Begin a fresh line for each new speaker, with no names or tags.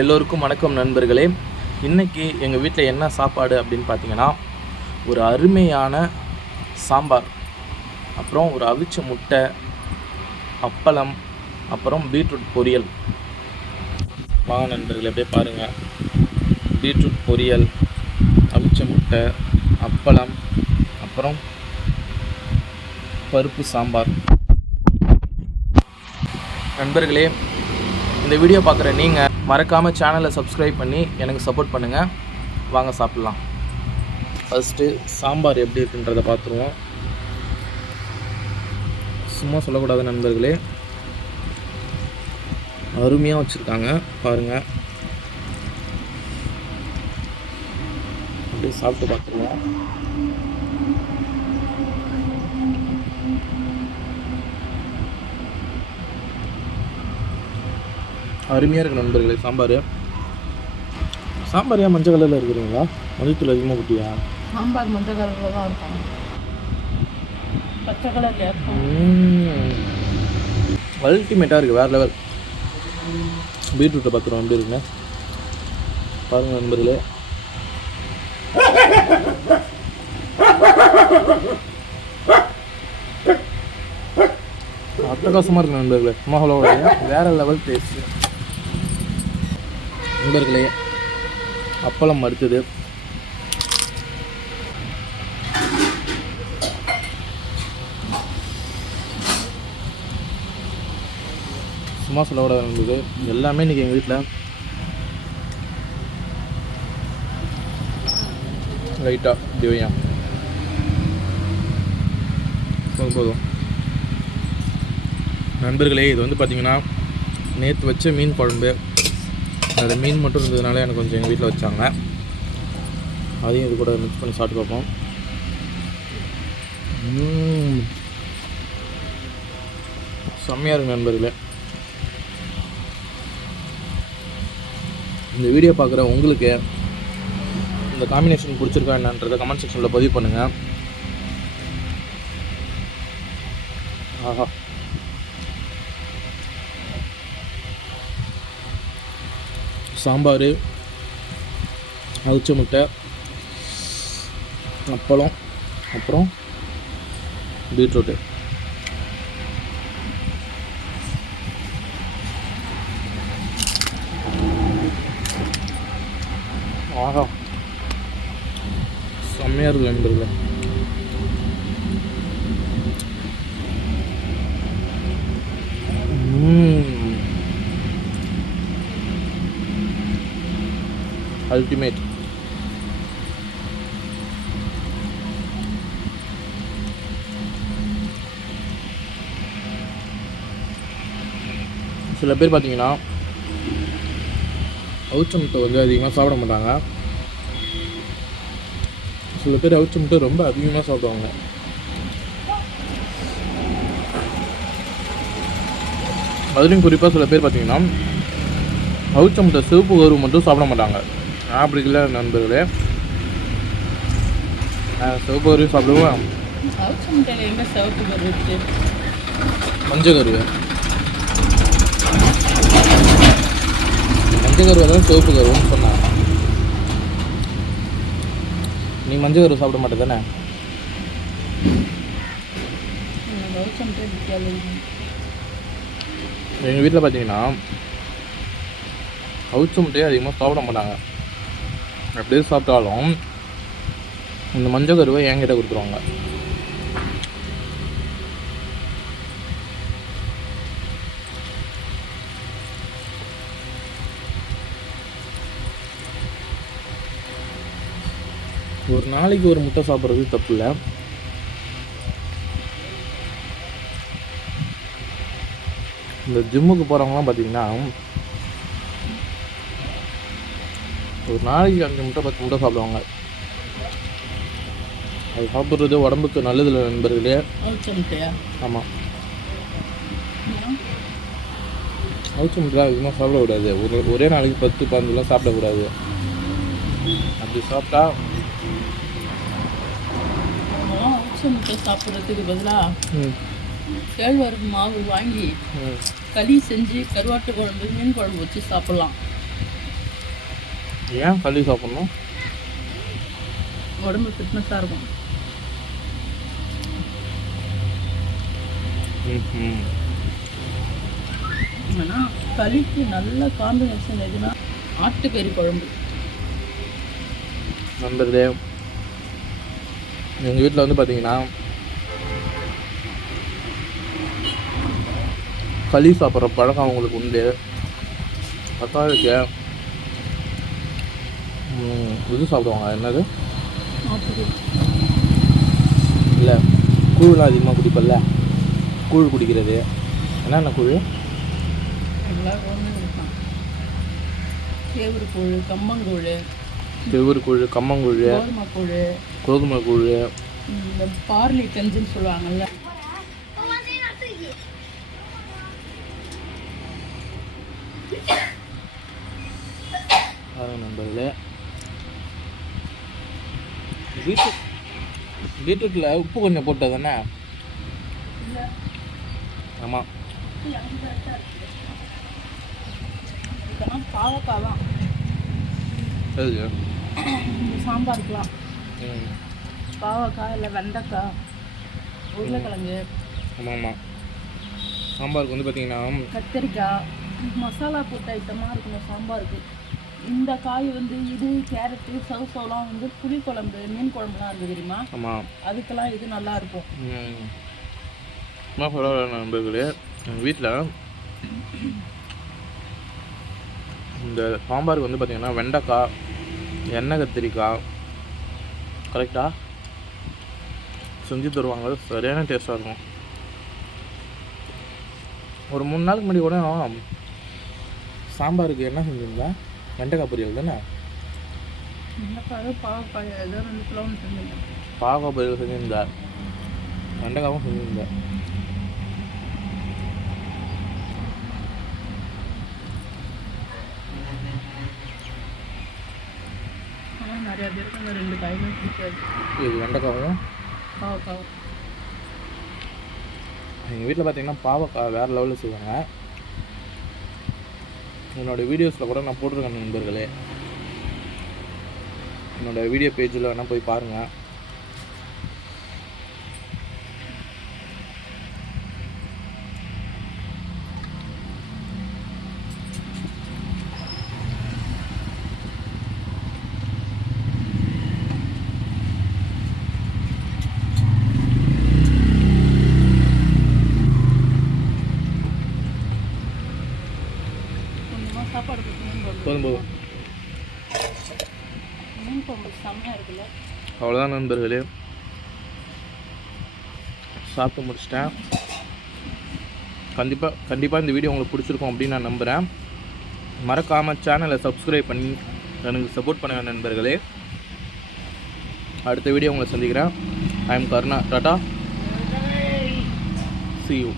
எல்லோருக்கும் வணக்கம் நண்பர்களே. இன்றைக்கி எங்கள் வீட்டில் என்ன சாப்பாடு அப்படின்னு பார்த்தீங்கன்னா ஒரு அருமையான சாம்பார் அப்புறம் ஒரு அவிச்ச முட்டை அப்பளம் அப்புறம் பீட்ரூட் பொரியல். வாங்க நண்பர்களே அப்படியே பாருங்கள் பீட்ரூட் பொரியல் அவிச்ச முட்டை அப்பளம் அப்புறம் பருப்பு சாம்பார். நண்பர்களே இந்த வீடியோ பார்க்குற நீங்கள் மறக்காமல் சேனலை சப்ஸ்கிரைப் பண்ணி எனக்கு சப்போர்ட் பண்ணுங்கள் வாங்க சாப்பிட்லாம். ஃபஸ்ட்டு சாம்பார் எப்படி இருக்குன்றதை பார்த்துருவோம். சும்மா சொல்லக்கூடாது நண்பர்களே. அருமையாக வச்சுருக்காங்க. பாருங்கள் அப்படியே சாப்பிட்டு பார்த்துருவோம். அருமையாக இருக்கு நண்பர்களே சாம்பார். சாம்பார் ஏன் மஞ்சள் கலரில் இருக்கிறீங்களா? மஞ்சத்தூள் அதிகமாக குட்டியா
சாம்பார் மஞ்சள் கலரில் தான் இருக்கும். பச்சை கலரில் இருக்கும்.
அல்டிமேட்டாக இருக்குது வேறு லெவல் பீட்ரூட்டை பார்த்துருவோம் எப்படி இருக்குன்னு. பாருங்கள் நண்பர்களே. அட்டகாசமாக இருக்கு நண்பர்களே. சொல்லக்கூடாது வேறு லெவல் டேஸ்ட் நண்பர்களே அப்பளம் அடுத்தது சும்மா சொல்லக்கூடாது நண்பர்களே எல்லாமே இன்றைக்கி எங்கள் வீட்டில் லைட்டாக திவ்யா. போதும் போதும். நண்பர்களே இது வந்து பார்த்திங்கன்னா நேற்று வச்ச மீன் குழம்பு. அதில் மீன் மட்டும் இருந்ததுனால எனக்கு கொஞ்சம் எங்கள் வீட்டில் வச்சாங்க. அதையும் இது கூட மிக்ஸ் பண்ணி சாப்பிட்டு பார்ப்போம். செம்மையாக இருக்கு நண்பர்களே. இந்த வீடியோ பார்க்குற உங்களுக்கு இந்த காம்பினேஷன் பிடிச்சிருக்கா என்னன்றதை கமெண்ட் செக்ஷனில் பதிவு பண்ணுங்கள் ஆஹா. சாம்பார் அவிச்ச முட்டை அப்பளம் அப்புறம் பீட்ரூட்டு. ஆஹா. செம்மையாக இருக்குது நண்பர்களே. ம்ம். அல்டிமேட் சில பேர் பார்த்தீங்கன்னா அவுச்ச முட்டை வந்து அதிகமாக சாப்பிட மாட்டாங்க. சில பேர் அவிச்ச முட்டை ரொம்ப அதிகமாக சாப்பிடுவாங்க. அதுலேயும் குறிப்பாக சில பேர் பார்த்தீங்கன்னா அவிச்ச முட்டை சிவப்பு கருவு மட்டும் சாப்பிட மாட்டாங்க. இல்லை நண்பர்களே. சிவப்பு கருவு
இருக்கு?
மஞ்சள் கருவு. மஞ்சள் கருவை தான் சிவப்பு கருவுன்னு சொன்னாங்க. நீ மஞ்சள் கருவு சாப்பிட மாட்டே தானே எங்கள் வீட்டில் பார்த்தீங்கன்னா அவிச்ச முட்டையை அதிகமாக சாப்பிட மாட்டாங்க. அப்படியே சாப்பிட்டாலும் இந்த மஞ்சள் கருவை என்கிட்ட கொடுத்துருவாங்க. ஒரு நாளைக்கு ஒரு முட்டை சாப்பிட்றது தப்பு இல்லை இந்த ஜிம்முக்கு போகிறவங்களாம் பார்த்தீங்கன்னா ஒரு நாளைக்கு அஞ்சு முட்டை பத்து முட்டை சாப்பிடுவாங்க. அது சாப்பிட்றது உடம்புக்கு நல்லதில்லை நண்பர்களே.
அவிச்ச முட்டையா
ஆமாம்? அவிச்ச முட்டை அதிகமாக சாப்பிடக்கூடாது. ஒரு ஒரே நாளைக்கு பத்து பதினஞ்சுலாம் சாப்பிடக்கூடாது. அப்படி சாப்பிட்டா
அவிச்ச முட்டை சாப்பிட்றதுக்கு பதிலாக கேழ்வரகு மாவு வாங்கி களி செஞ்சு கருவாட்டு குழம்பு மீன் குழம்பு வச்சு சாப்பிட்லாம்.
ஏன் களி சாப்பிட்ணும்?
உடம்பு ஃபிட்னஸாக இருக்கும். ஆனால் களிக்கு நல்ல காம்பினேஷன் எதுனா ஆட்டுக்கறி குழம்பு.
நண்பர்களே எங்கள் வீட்டில் வந்து பார்த்தீங்கன்னா களி சாப்பிட்ற பழக்கம் அவங்களுக்கு உண்டு. பத்தாவதுக்கு இது சாப்பிடுவாங்க. என்னது? இல்லை கூழ்லாம் அதிகமாக குடிப்பல்ல? கூழ் குடிக்கிறது. என்னென்ன கூழ்?
கேவுரு கூழ் கம்மங்கூழ்.
செவ்வறு கூழ் கம்மங்கூழ்.
கோதுமை கூழ்
கோதுமை கூழ்
இந்த பார்லி கஞ்சின்னு சொல்லுவாங்கல்ல.
நண்பர்களே. பீட்ரூட் பீட்ரூட்டில் உப்பு கொஞ்சம் போட்டது தானே ஆமாம்
இதெல்லாம் பாவக்காய் தான் சாம்பாருக்குலாம்.
ம்.
பாவக்காய் இல்லை வெண்டைக்காய் உருளைக்கிழங்கு.
ஆமாம் ஆமாம் சாம்பாருக்கு வந்து பார்த்தீங்கன்னா
கத்திரிக்காய் மசாலா போட்ட ஐட்டமாக இருக்கணும் சாம்பாருக்கு. இந்த காய் வந்து இது கேரட்டு சவுசவுலாம் வந்து புளி குழம்பு மீன் குழம்புலாம் இருக்குது தெரியுமா?
ஆமாம்
அதுக்கெல்லாம் இது நல்லா இருக்கும்.
அம்மா பரவாயில்ல நண்பர்களே வீட்டில் இந்த சாம்பாருக்கு வந்து பார்த்தீங்கன்னா வெண்டைக்காய் எண்ணெய் கத்திரிக்காய் கரெக்டா செஞ்சு தருவாங்க. சரியான டேஸ்ட்டாக இருக்கும். ஒரு மூணு நாளுக்கு முன்னாடி கூட சாம்பாருக்கு என்ன செஞ்சிருந்தா வெண்டைக்காய் பொரியல் தானே?
பாவக்காய்
பொரியல் செஞ்சிருந்தா? வெண்டைக்காவும் செஞ்சிருந்தா?
நிறையா பேருக்கு அந்த ரெண்டு காயுமே பிடிக்காது.
இது வெண்டைக்காவும்
பாவக்காய்
எங்கள் வீட்டில் பார்த்தீங்கன்னா பாவக்காய் வேறு லெவலில் செய்வாங்க. என்னோடய வீடியோஸில் கூட நான் போட்டிருக்கேன் நண்பர்களே. என்னோடய வீடியோ பேஜில் வேணால் போய் பாருங்கள்
சாப்பாடு
போதும் போதும்
மீன் குழம்பு செம்மையாக இருக்குல்ல?
அவ்வளோதான் நண்பர்களே. சாப்பிட்டு முடிச்சிட்டேன். கண்டிப்பாக கண்டிப்பாக இந்த வீடியோ உங்களுக்கு பிடிச்சிருக்கும் அப்படின்னு நான் நம்புகிறேன் மறக்காமல் சேனலை சப்ஸ்கிரைப் பண்ணி எனக்கு சப்போர்ட் பண்ணுங்க நண்பர்களே. அடுத்த வீடியோ உங்களை சந்திக்கிறேன். I am Karuna tata see you